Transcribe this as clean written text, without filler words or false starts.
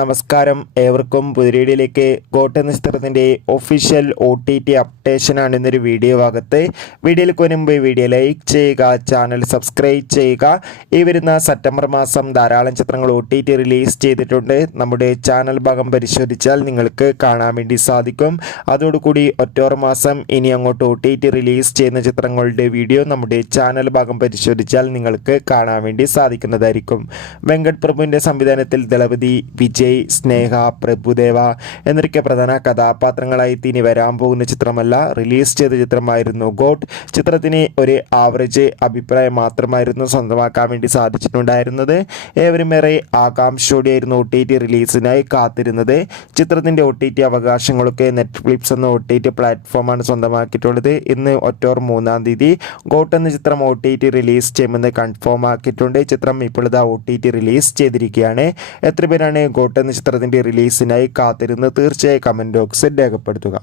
നമസ്കാരം, ഏവർക്കും പുതിയ ഗോട്ട് എന്ന ചിത്രത്തിൻ്റെ ഒഫീഷ്യൽ OTT അപ്ഡേഷനാണ് ഇന്നൊരു വീഡിയോ ഭാഗത്ത്. വീഡിയോയിൽ മുൻപ് വീഡിയോ ലൈക്ക് ചെയ്യുക, ചാനൽ സബ്സ്ക്രൈബ് ചെയ്യുക. ഈ വരുന്ന സെപ്റ്റംബർ മാസം ധാരാളം ചിത്രങ്ങൾ OTT റിലീസ് ചെയ്തിട്ടുണ്ട്. നമ്മുടെ ചാനൽ ഭാഗം പരിശോധിച്ചാൽ നിങ്ങൾക്ക് കാണാൻ വേണ്ടി സാധിക്കും. അതോടുകൂടി ഒക്ടോബർ മാസം ഇനി അങ്ങോട്ട് OTT റിലീസ് ചെയ്യുന്ന ചിത്രങ്ങളുടെ വീഡിയോ നമ്മുടെ ചാനൽ ഭാഗം പരിശോധിച്ചാൽ നിങ്ങൾക്ക് കാണാൻ വേണ്ടി സാധിക്കുന്നതായിരിക്കും. വെങ്കട് പ്രഭുവിൻ്റെ സംവിധാനത്തിൽ ദളപതി, വിജയ്, സ്നേഹ, പ്രഭുദേവ എന്നൊക്കെ പ്രധാന കഥാപാത്രങ്ങളായി ഇനി വരാൻ പോകുന്ന ചിത്രമല്ല, റിലീസ് ചെയ്ത ചിത്രമായിരുന്നു ഗോട്ട്. ചിത്രത്തിന് ഒരു ആവറേജ് അഭിപ്രായം മാത്രമായിരുന്നു സ്വന്തമാക്കാൻ വേണ്ടി സാധിച്ചിട്ടുണ്ടായിരുന്നത്. ഏവരും ഏറെ ആകാംക്ഷയോടെയായിരുന്നു OTT റിലീസിനായി കാത്തിരുന്നത്. ചിത്രത്തിൻ്റെ OTT അവകാശങ്ങളൊക്കെ നെറ്റ്ഫ്ലിക്സ് എന്ന OTT പ്ലാറ്റ്ഫോമാണ് സ്വന്തമാക്കിയിട്ടുള്ളത്. ഇന്ന് ഒക്ടോബർ 3-ാം തീയതി ഗോട്ട് എന്ന ചിത്രം OTT റിലീസ് ചെയ്യുമെന്ന് കൺഫേം ആക്കിയിട്ടുണ്ട്. ചിത്രം ഇപ്പോഴത്തെ OTT റിലീസ് ചെയ്തിരിക്കുകയാണ്. എത്ര പേരാണ് ഗോട്ട് എന്ന ചിത്രത്തിൻ്റെ റിലീസിനായി കാത്തിരുന്ന് തീർച്ചയായും കമൻറ്റ് ബോക്സിൽ രേഖപ്പെടുത്തുക.